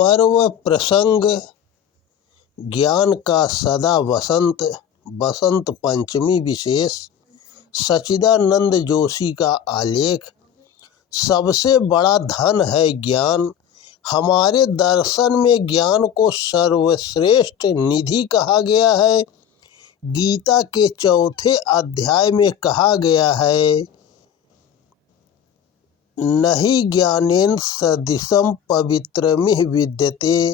पर्व प्रसंग ज्ञान का सदा वसंत बसंत पंचमी विशेष सच्चिदानंद जोशी का आलेख। सबसे बड़ा धन है ज्ञान। हमारे दर्शन में ज्ञान को सर्वश्रेष्ठ निधि कहा गया है। गीता के 4 अध्याय में कहा गया है, नहि ज्ञानेन सदृशं पवित्रमिह विद्यते,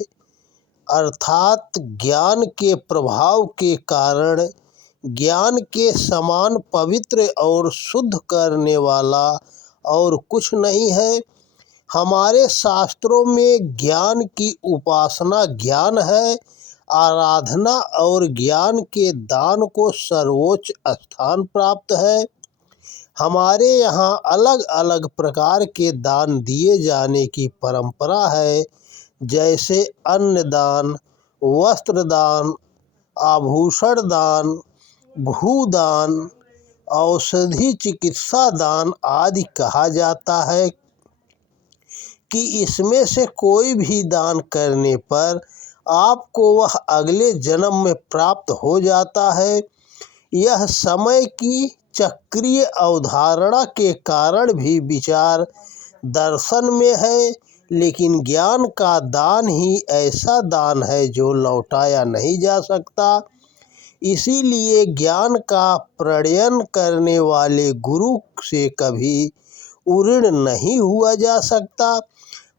अर्थात ज्ञान के प्रभाव के कारण ज्ञान के समान पवित्र और शुद्ध करने वाला और कुछ नहीं है। हमारे शास्त्रों में ज्ञान की उपासना ज्ञान है, आराधना और ज्ञान के दान को सर्वोच्च स्थान प्राप्त है। हमारे यहाँ अलग अलग प्रकार के दान दिए जाने की परंपरा है, जैसे अन्नदान, वस्त्रदान, आभूषण दान, भूदान, औषधि चिकित्सा दान आदि कहा जाता है कि इसमें से कोई भी दान करने पर आपको वह अगले जन्म में प्राप्त हो जाता है। यह समय की चक्रीय अवधारणा के कारण भी विचार दर्शन में है, लेकिन ज्ञान का दान ही ऐसा दान है जो लौटाया नहीं जा सकता। इसीलिए ज्ञान का प्रणयन करने वाले गुरु से कभी ऋण नहीं हुआ जा सकता।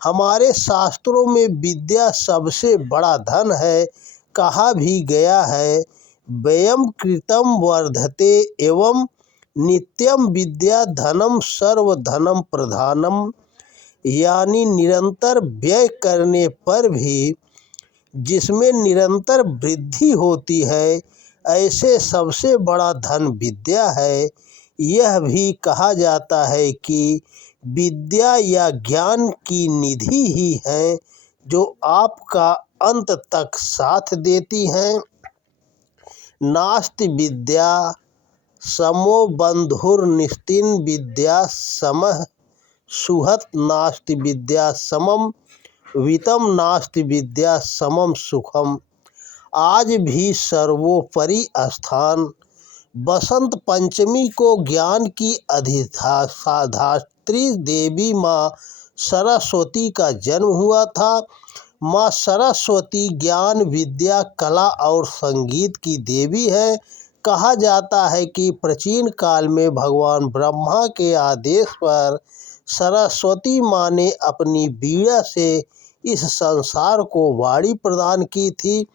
हमारे शास्त्रों में विद्या सबसे बड़ा धन है। कहा भी गया है, व्ययम कृतम वर्धते एवं नित्यम विद्या धनम सर्वधनम प्रधानम, यानी निरंतर व्यय करने पर भी जिसमें निरंतर वृद्धि होती है, ऐसे सबसे बड़ा धन विद्या है। यह भी कहा जाता है कि विद्या या ज्ञान की निधि ही है जो आपका अंत तक साथ देती हैं। नास्ति विद्या समो बंधुर्निस्तिन विद्या समः सुहत, नास्ति विद्या समम वित्तम, नास्ति विद्या समम सुखम। आज भी सर्वोपरि स्थान बसंत पंचमी को ज्ञान की अधिष्ठात्री देवी माँ सरस्वती का जन्म हुआ था। माँ सरस्वती ज्ञान, विद्या, कला और संगीत की देवी है। कहा जाता है कि प्राचीन काल में भगवान ब्रह्मा के आदेश पर सरस्वती माँ ने अपनी वीणा से इस संसार को वाणी प्रदान की थी।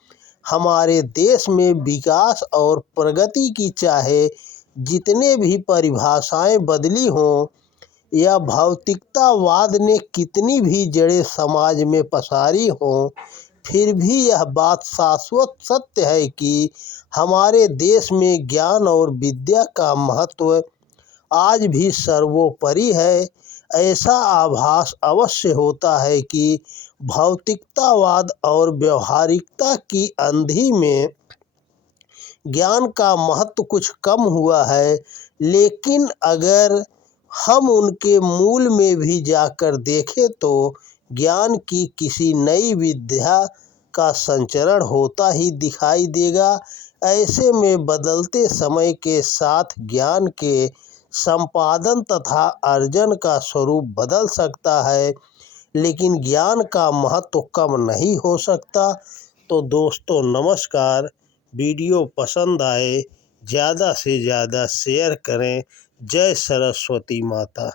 हमारे देश में विकास और प्रगति की चाहे जितने भी परिभाषाएं बदली हों या भौतिकतावाद ने कितनी भी जड़ें समाज में पसारी हों, फिर भी यह बात शाश्वत सत्य है कि हमारे देश में ज्ञान और विद्या का महत्व आज भी सर्वोपरि है। ऐसा आभास अवश्य होता है कि भौतिकतावाद और व्यवहारिकता की अंधी में ज्ञान का महत्व कुछ कम हुआ है, लेकिन अगर हम उनके मूल में भी जाकर देखें तो ज्ञान की किसी नई विद्या का संचरण होता ही दिखाई देगा। ऐसे में बदलते समय के साथ ज्ञान के संपादन तथा अर्जन का स्वरूप बदल सकता है, लेकिन ज्ञान का महत्व कम नहीं हो सकता। तो दोस्तों नमस्कार। वीडियो पसंद आए ज़्यादा से ज़्यादा शेयर करें। जय सरस्वती माता।